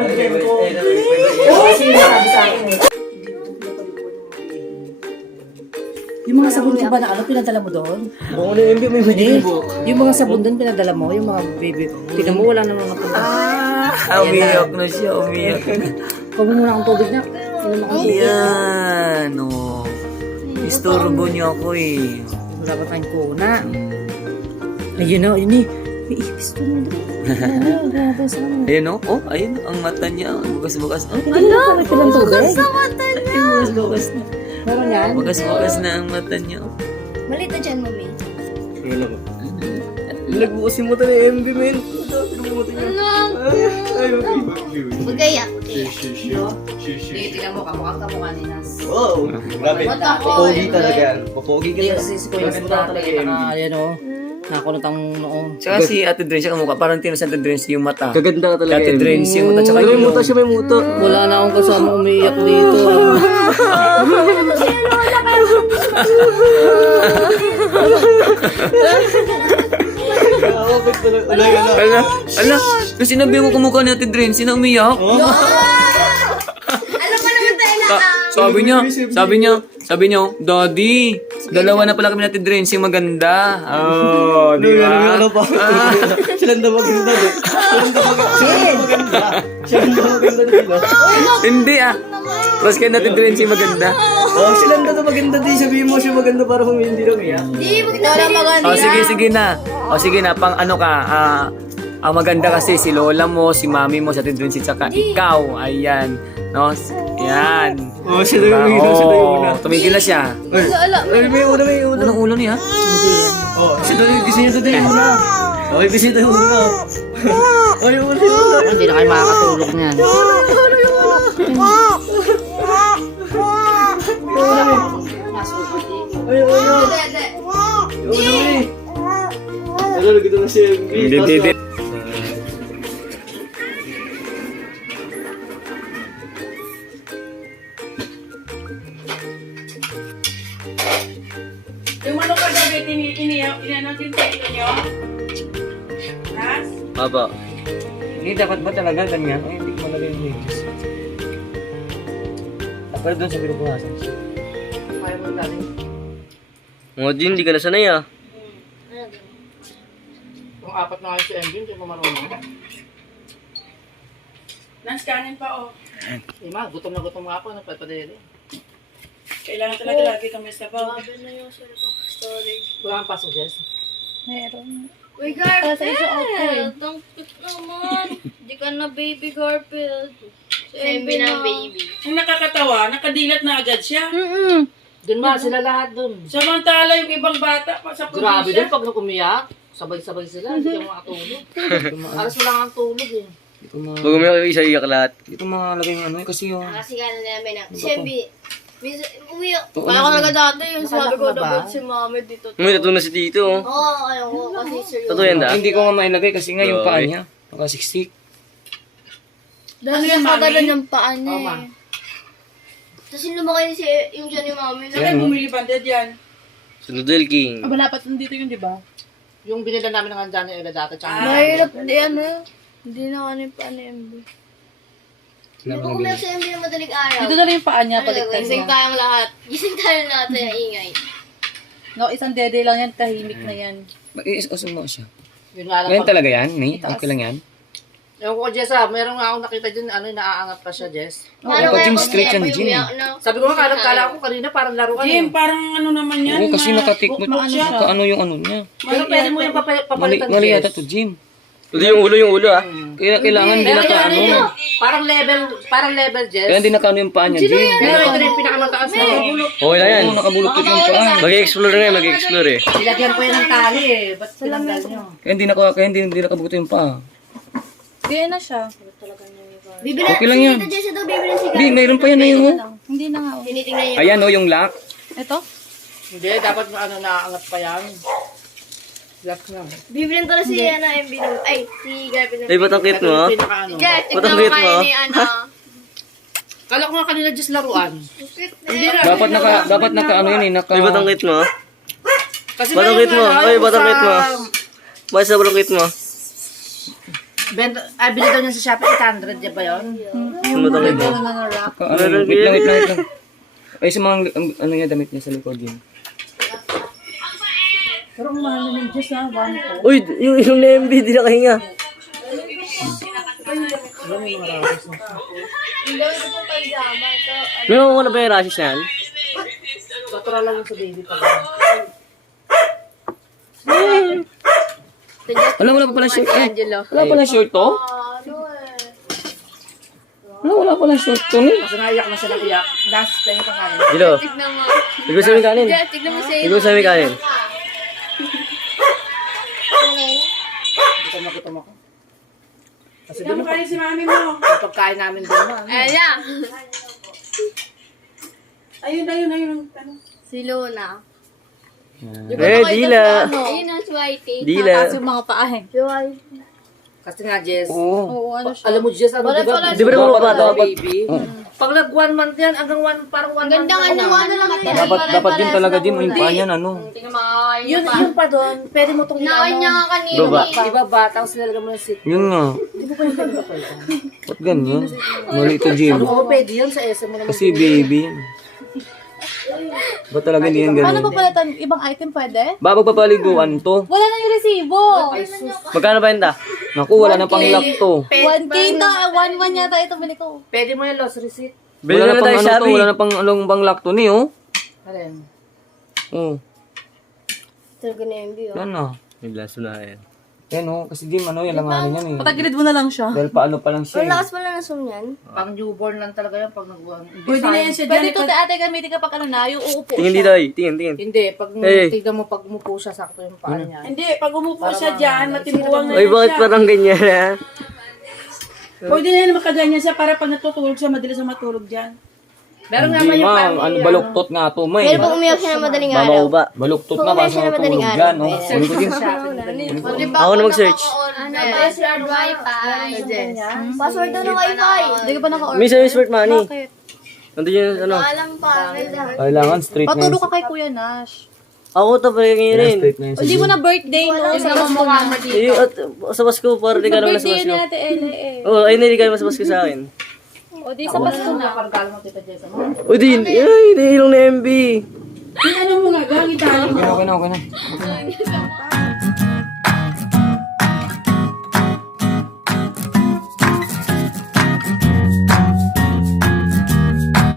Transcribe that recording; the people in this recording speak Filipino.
bigyan ko. Kasi sabi sa akin eh. Yung mga sabon ko ba na ano, pinadala mo doon? Kung ano yung MB, may Hindi. Yung mga sabon doon, pinadala mo, yung mga baby. Tignan mo, wala namang napunta. Umiyak na siya, umiyak. Huwag mo muna akong tubig na. Inom akong tubig. Yan, oh. Istorbo niyo ako eh. Wala ba tayong kuna? Ayun na, yun eh. May ipis to mo doon. Ayun oh, oh, ayun, ang mata niya, bukas-bukas. Oh, Ano? Nagpilang tubig? ay, bukas-bukas na. Meron yan? Bukas-bukas na ang mata niya. Malit na dyan, mami. Nagbukas yung mata ni MB, men. Bagaya. Tingnan mo, kamukha ni Nas. Wow, grabe. Popogi talaga yan. Popogi ka Hindi na. kasi si Kuya Nas Maganda talaga ayan o. Nakakulot ang noo. Tsaka si Ate Dren, siya kamukha. Parang tino sa Ate Dren yung mata. Kaganda ka talaga. Ate Dren yung mata. Tsaka May yung muta siya, may muta. Wala na akong kasama umiiyak dito. Ala, ala. Kasi sinabi ko kumukha ni Ate Dren, sino umiyak? Alam mo naman tayo na. Sabi niya, Daddy, dalawa na pala kami ni Ate Dren, yung maganda. Oh, di ba? Silang daw maganda doon. Silang daw maganda doon. Hindi ah. Mas kaya Ate Dren, yung maganda. Oh, silang daw maganda din. Sabihin mo siya maganda para kung hindi lang iyak. Di, wala maganda. Oh, sige na. Oh, sige na, pang ano ka, ang maganda kasi si lola mo, si mami mo, si Ate Dren, tsaka ikaw. Ayan. No? Yan. Oh, siya daw yung una, siya daw yung una. Tumigil na siya. Ay, may una, may una. Anong ulo niya? Oh, siya daw yung gusto niya daw yung una. Oh, gusto niya daw yung una. Oh, yung una, yung una. Hindi na kayo makakatulog niyan. Ay, yung una. Yung una, eh. Ano, nagkita na siya. Hindi. Yung manok kagabi, inanong din tayo nyo? Nas? Papa. Hindi, dapat ba talaga ganyan? Ay, hindi ko malagay yung wages. Pero doon sa pinubuhasan. Kaya mo dali. Mga din, hindi ka na sanay ah. Kung apat na kayo si Envin, hindi mo marunong. Nas, kanin pa oh. Ma, gutom na gutom nga ako. Nagpapadere. Kailangan talaga lagi kami sa baw. Grabe na yung storage. Wala kang pasok, Jess. Meron. Uy, Garfield! Ang cute naman. Di ka na baby Garfield. Sembe na baby. Ang nakakatawa, nakadilat na agad siya. Doon ma, sila lahat doon. Samantala yung ibang bata pa sa Grabe probinsya. doon pag umiyak. Sabay-sabay sila. Hindi ka makatulog. Alas wala kang tulog eh. Pag umiyak isa iyak lahat. Hindi ko makalagay yung ano eh, kasi yung... Kasi gano'n namin na. Sembe. Umiyak. Kaya ko talaga dati yung sabi ko dapat si mami dito. May tattoo na si Tito oh. Oo, ayaw ko kasi seryoso. Tattoo yan da? Hindi ko nga mailagay kasi nga yung paa Okay. niya. Nakasiksik. Dahil Ano yan, yung kagalan mami? ng paa niya Tama. eh. Tapos yung lumaki si yung dyan yung mami. Saan bumili banded yan? Sa Noodle King. Wala pa nandito yun, di ba? Yung binila namin ng andyan ni Ella dati. Tsaka Mahirap di ano. Hindi na kanin pa ni MB. Hindi ko umiyak sa MB ng madaling araw. Dito na lang yung paa niya, Ano gagawin? Gising tayong lahat. Gising tayong lahat sa ingay. No, isang dede lang yan, tahimik na yan. Iisasin mo siya. yun nga lang. Ngayon talaga yan, May? Okay lang yan? Ewan ko, Jess ah. Meron nga akong nakita dyan, ano, naaangat pa siya, Jess. Paano pag kaya yung kung straight yan, MB Jim. umiyak, no? Sabi ko nga, kala ko kanina parang laruan Jim, eh. parang ano naman yan. Oo, kasi nakatikmot. Ano siya? Nakaano yung ano niya. Pero pwede mo yung Mali, papalitan, mali Jess. yata to, Jim. Ito yung ulo ah. Kailangan hindi Pero naka yung ano. ano, parang level, Jess. Kaya hindi nakaano yung paa niya, Jim. Pero ito rin yung pinakamataas na. Okay na yan. Oo, nakabulok yung paa. Mag-explore nga, mag-explore eh. Nilagyan ko yan ng tali eh. Ba't sinanggal nyo? Kaya hindi nakabuto yung paa. Gaya na siya. Bibili, Okay lang yan. si Tita Jess daw bibili si Hindi, mayroon pa yan na yung... Hindi na nga. Oh. Tinitingnan niya. Ayan o, yung lock. Ito? Hindi, dapat ano, naaangat pa yan. Left na. Bibilin ko na si MB ng, ay, si Garfield. Ay, ba't ang cute mo? Ito yung pinaka-ano. Jess, Ba't tignan ang mo cute kayo mo? ni ano. Kala ko nga kanina just laruan. Hindi na. Dapat naka ano yun eh, naka... Ay, ba't ang cute mo? Kasi Ba't ang cute mo? Ay, ba't ang cute mo? Bakit sobrang cute mo? Bili daw niya sa Shopee, 800 ba yun? Tumatawid daw. Wait lang. Ay, sa mga, ano niya, damit niya sa likod yun. Pero ang mahal na ng Diyos ha, 1 Uy, yung ilong na MB, di nakahinga. Meron mo na ba yung rashes na yan? Natural lang yung sa baby pa. Wala pa pala short. Wala pala short to? Wala pala short to ni. Kasi naiyak na siya ng iyak. Last time pa kanin. Dilo. Tignan mo. Tignan sa aming kanin. Tignan mo sa Tignan sa aming kanin. Hindi ka magutom ako. Kasi Tignan mo kanin si mami mo. yung pagkain namin doon na. Ayan. Ayun. Ano? Si Luna. Dila. Ayun ang swipey. Dila. mga paahin. Kasi nga, Jess. Oo. Alam mo, Jess, ano, di ba? Di ba naman pa dapat? Baby. Pag nag 1 month yan, hanggang 1, parang 1 month. Ganda nga ng ano lang yan. Dapat din talaga din yung panyan ano. Tingnan mo. Yun pa doon, pwede mo itong Nawan niya nga kanina. Baba. eh. Iba ba? Tapos nilalagay mo ng sit. Yun nga. Ba't ganyan? Mali ito, Jim. Oo, pwede yun sa SM mo naman. Kasi baby yan. Ba't talaga hindi yan Paano ganyan? pa palatan ibang item pwede? Ba, magpapaliguan to. Wala nang yung resibo. Magkano ba yun ta? Naku, wala na pang lock to. 1K na, 1 yata ito bili ko. Pwede mo yung loss receipt. Wala na pang ano to, wala na pang along bang lock to ni, oh. Karen. Oh, Talaga na yung view. yan na. Naglaso na yan. Yan, oh, kasi Jim, ano, yan langanin yan eh. Patagilid mo na lang siya. Dahil paano pa lang siya. Ang lakas pala ng zoom yan. Pang newborn lang talaga yan pag nag-1. Pwede na yan siya Pwede dyan. ito ate gamitin kapag ano na, yung uupo Tingin siya. dito, ay. Tingin. Hindi, pag Hey. tignan mo, pag umupo siya, sakto yung paa niya. Hindi, pag umupo siya dyan, matibuwang na Uy, yan bakit siya. parang ganyan, ha? Pwede na yan makaganyan siya para pag natutulog siya, madalas na matulog dyan. Meron nga Hindi, man yung ma'am. parang Ano, baluktot nga to, may. Pero pag umiyak siya ng madaling araw. Mamaw ba? Baluktot na, Kung para siya na sa madaling tulog araw, yan, oh. pwede. Ano ko din? Ako na mag-search. Ano, password wifi. Password daw ng wifi. Hindi ka pa naka-order. May service worth money. Nandun yung, ano, Alam pa. kailangan straight na Patulog yun. ka kay Kuya Nash. Ako to, pare ngayon rin. Straight na yun. Hindi mo na birthday, no? Sa mukha mo dito. Eh, at sa Pasko, para di ka naman sa Birthday Pasko. ni Ate Ele eh. Oo, ayun, hindi ka naman sa Pasko sa akin. O di sa Pasko na. Parang mo, Tita Jessa mo. Uy, di, ay, di ilong na MB. Ano mo nga, gang itali. Okay na.